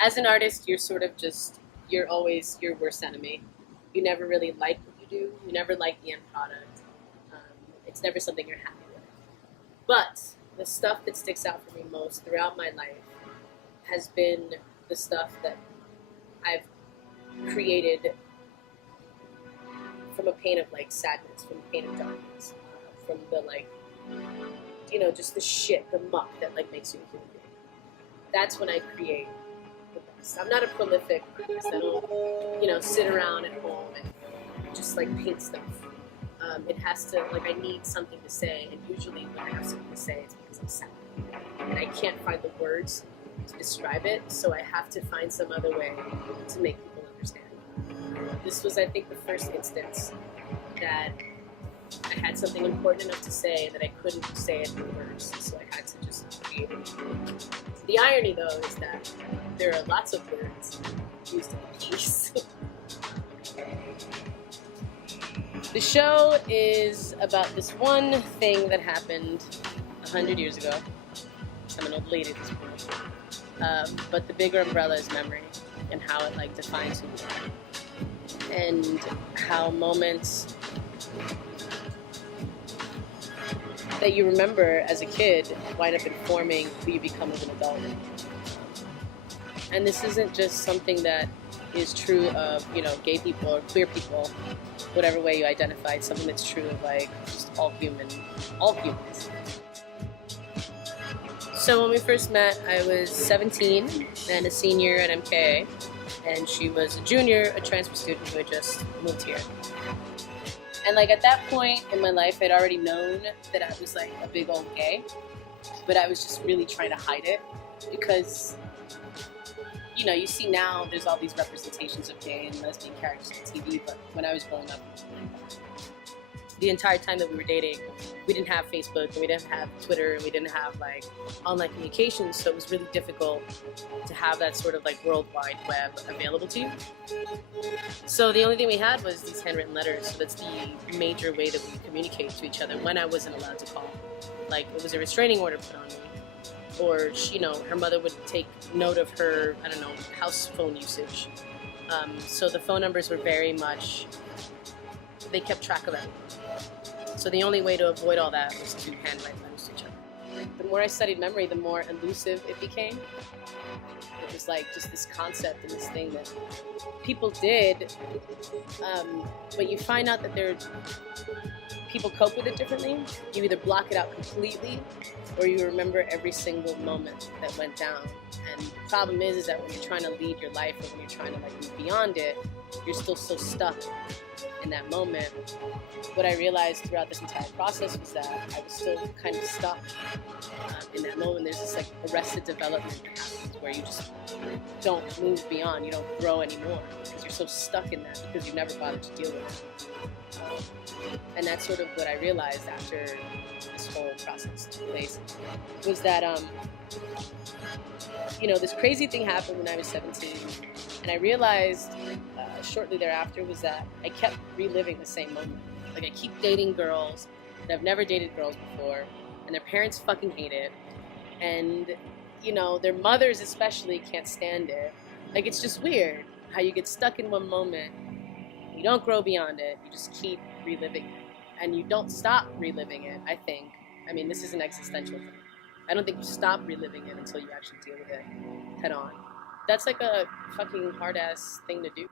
as an artist, you're sort of just, you're always your worst enemy. You never really like what you do. You never like the end product. Um, it's never something you're happy with. But the stuff that sticks out for me most throughout my life has been the stuff that I've created from a pain of like sadness, from a pain of darkness, from the like, just the shit, the muck that like makes you a human being. That's when I create the best. I'm not a prolific artist. I don't, sit around at home and just like paint stuff. It has to, like, I need something to say, and usually when I have something to say, it's because I'm sad. And I can't find the words to describe it, so I have to find some other way to make people understand. This was, I think, the first instance that I had something important enough to say that I couldn't say it in words, so I had to just create it. The irony, though, is that there are lots of words used in the piece. The show is about this one thing that happened 100 years ago. I'm an old lady at this point. But the bigger umbrella is memory and how it like defines who you are. And how moments that you remember as a kid wind up informing who you become as an adult. And this isn't just something that is true of, gay people or queer people, whatever way you identify. It's something that's true of like just all humans. So when we first met, I was 17 and a senior at MKA, and she was a junior, a transfer student who had just moved here. And like at that point in my life, I'd already known that I was like a big old gay, but I was just really trying to hide it because, you see now there's all these representations of gay and lesbian characters on TV, but when I was growing up, the entire time that we were dating, we didn't have Facebook, and we didn't have Twitter, and we didn't have like online communications, so it was really difficult to have that sort of like World Wide Web available to you. So the only thing we had was these handwritten letters, so that's the major way that we communicate to each other when I wasn't allowed to call. Like, it was a restraining order put on me, or she, her mother would take note of her, house phone usage. So the phone numbers were very much, they kept track of it. So the only way to avoid all that was to handwrite letters to each other. The more I studied memory, the more elusive it became. It was like just this concept and this thing that people did, but you find out that people cope with it differently. You either block it out completely, or you remember every single moment that went down. And the problem is that when you're trying to lead your life, or when you're trying to like move beyond it, you're still so stuck in that moment. What I realized throughout this entire process was that I was still kind of stuck in that moment. There's this like arrested development that happens where you just don't move beyond, you don't grow anymore because you're so stuck in that because you've never bothered to deal with it. And that's sort of what I realized after this whole process took place, was that this crazy thing happened when I was 17, and I realized shortly thereafter was that I kept reliving the same moment. Like, I keep dating girls that I've never dated girls before, and their parents fucking hate it, and their mothers especially can't stand it. Like, it's just weird how you get stuck in one moment, you don't grow beyond it, you just keep reliving it, and you don't stop reliving it. I think, this is an existential thing. I don't think you stop reliving it until you actually deal with it head on. That's like a fucking hard ass thing to do.